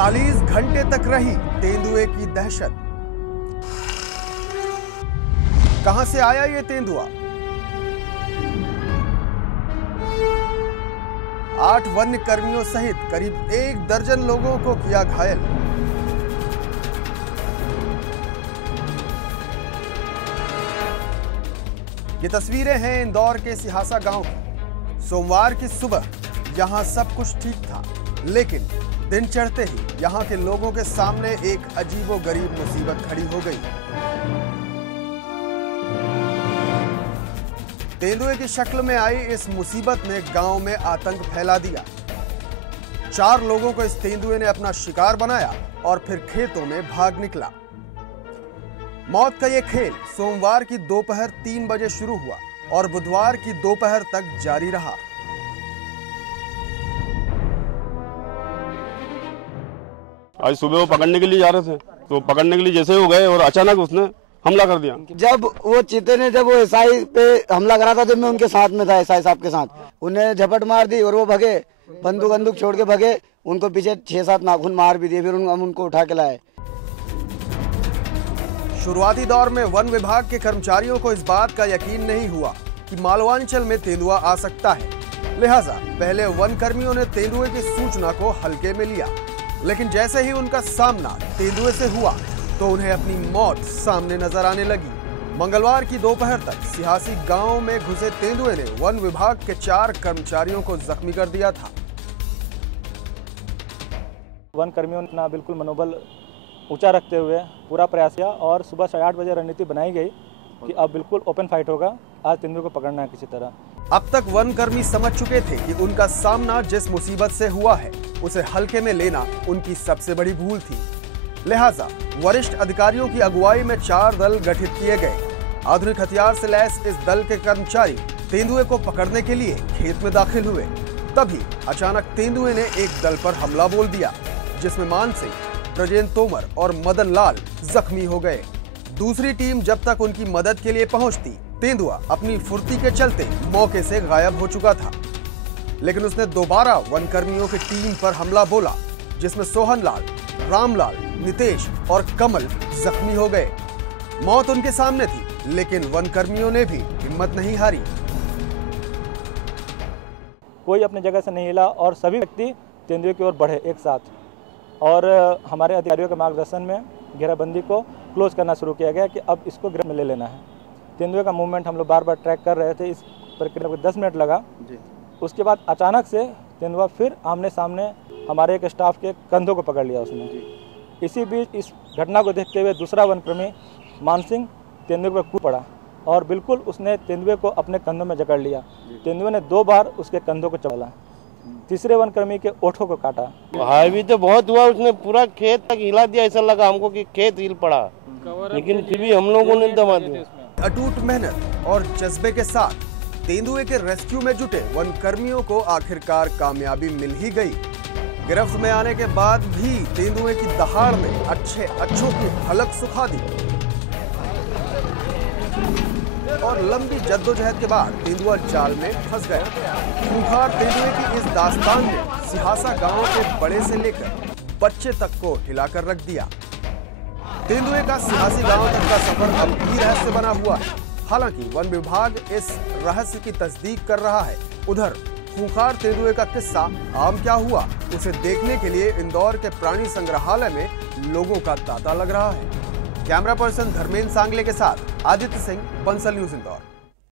41 घंटे तक रही तेंदुए की दहशत। कहां से आया ये तेंदुआ? 8 वन्य कर्मियों सहित करीब 1 दर्जन लोगों को किया घायल। ये तस्वीरें हैं इंदौर के सिहासा गांव की। सोमवार की सुबह यहां सब कुछ ठीक था, लेकिन दिन चढ़ते ही यहां के लोगों के सामने एक अजीबोगरीब मुसीबत खड़ी हो गई। तेंदुए की शक्ल में आई इस मुसीबत ने गांव में आतंक फैला दिया। 4 लोगों को इस तेंदुए ने अपना शिकार बनाया और फिर खेतों में भाग निकला। मौत का यह खेल सोमवार की दोपहर 3 बजे शुरू हुआ और बुधवार की दोपहर तक जारी रहा। आज सुबह वो पकड़ने के लिए जा रहे थे, तो पकड़ने के लिए जैसे हो गए और अचानक उसने हमला कर दिया। जब वो चीते ने जब वो एसआई पे हमला करा था, जब मैं उनके साथ में था, एसआई साहब के साथ, उन्हें झपट मार दी और वो भगे, बंदूक छोड़ के भगे। उनको पीछे 6-7 नाखून मार भी दिए, फिर हम उनको उठा के लाए। शुरुआती दौर में वन विभाग के कर्मचारियों को इस बात का यकीन नहीं हुआ कि मालवांचल में तेंदुआ आ सकता है, लिहाजा पहले वन कर्मियों ने तेंदुए की सूचना को हल्के में लिया। लेकिन जैसे ही उनका सामना तेंदुए से हुआ तो उन्हें अपनी मौत सामने नजर आने लगी। मंगलवार की दोपहर तक सिहासी गांव में घुसे तेंदुए ने वन विभाग के 4 कर्मचारियों को जख्मी कर दिया था। वन कर्मियों ने अपना बिल्कुल मनोबल ऊंचा रखते हुए पूरा प्रयास किया और सुबह 8:30 बजे रणनीति बनाई गई कि अब बिल्कुल ओपन फाइट होगा, आज तेंदुए को पकड़ना है किसी तरह। अब तक वन कर्मी समझ चुके थे कि उनका सामना जिस मुसीबत से हुआ है उसे हल्के में लेना उनकी सबसे बड़ी भूल थी। लिहाजा वरिष्ठ अधिकारियों की अगुवाई में 4 दल गठित किए गए। आधुनिक हथियार से लैस इस दल के कर्मचारी तेंदुए को पकड़ने के लिए खेत में दाखिल हुए। तभी अचानक तेंदुए ने एक दल पर हमला बोल दिया, जिसमें मान सिंह, ब्रजेंद्र तोमर और मदन लाल जख्मी हो गए। दूसरी टीम जब तक उनकी मदद के लिए पहुंचती, तेंदुआ अपनी फुर्ती के चलते मौके से गायब हो चुका था। लेकिन उसने दोबारा वन कर्मियों की टीम पर हमला बोला, जिसमें सोहनलाल, रामलाल, नितेश और कमल जख्मी हो गए। मौत उनके सामने थी, लेकिन वन कर्मियों ने भी हिम्मत नहीं हारी। कोई अपनी जगह से नहीं हिला और सभी व्यक्ति तेंदुए की ओर बढ़े एक साथ, और हमारे अधिकारियों के मार्गदर्शन में घेराबंदी को क्लोज करना शुरू किया गया कि अब इसको गिरफ्त में ले लेना है। तेंदुए का मूवमेंट हम लोग बार बार ट्रैक कर रहे थे। इस प्रक्रिया को 10 मिनट लगा। उसके बाद अचानक से तेंदुआ फिर आमने सामने हमारे एक स्टाफ के कंधों को पकड़ लिया उसने। इसी बीच इस घटना को देखते हुए दूसरा वनकर्मी मानसिंह तेंदुए पर कूद पड़ा और बिल्कुल उसने तेंदुए को अपने कंधों में जकड़ लिया। तेंदुए ने 2 बार उसके कंधों को चबला। तीसरे वनकर्मी के ओठों को काटा। हावी तो बहुत हुआ, उसने पूरा खेत तक हिला दिया। ऐसा लगा हमको कि खेत हिल पड़ा, लेकिन फिर भी हम लोगों ने दबा दिया। अटूट मेहनत और जज्बे के साथ तेंदुए के रेस्क्यू में जुटे वन कर्मियों को आखिरकार कामयाबी मिल ही गई। गिरफ्त में आने के बाद भी तेंदुए की दहाड़ ने अच्छों की हलक सुखा दी और लंबी जद्दोजहद के बाद तेंदुआ जाल में फंस गया। खूंखार तेंदुए की इस दास्तान ने सिहासा गांव के बड़े से लेकर बच्चे तक को हिलाकर रख दिया। तेंदुए का सिहासी गांव तक का सफर अब भी रहस्य बना हुआ है। हालांकि वन विभाग इस रहस्य की तस्दीक कर रहा है। उधर खूंखार तेंदुए का किस्सा आम क्या हुआ, उसे देखने के लिए इंदौर के प्राणी संग्रहालय में लोगों का तांता लग रहा है। कैमरा पर्सन धर्मेंद्र सांगले के साथ आदित्य सिंह, बंसल न्यूज इंदौर।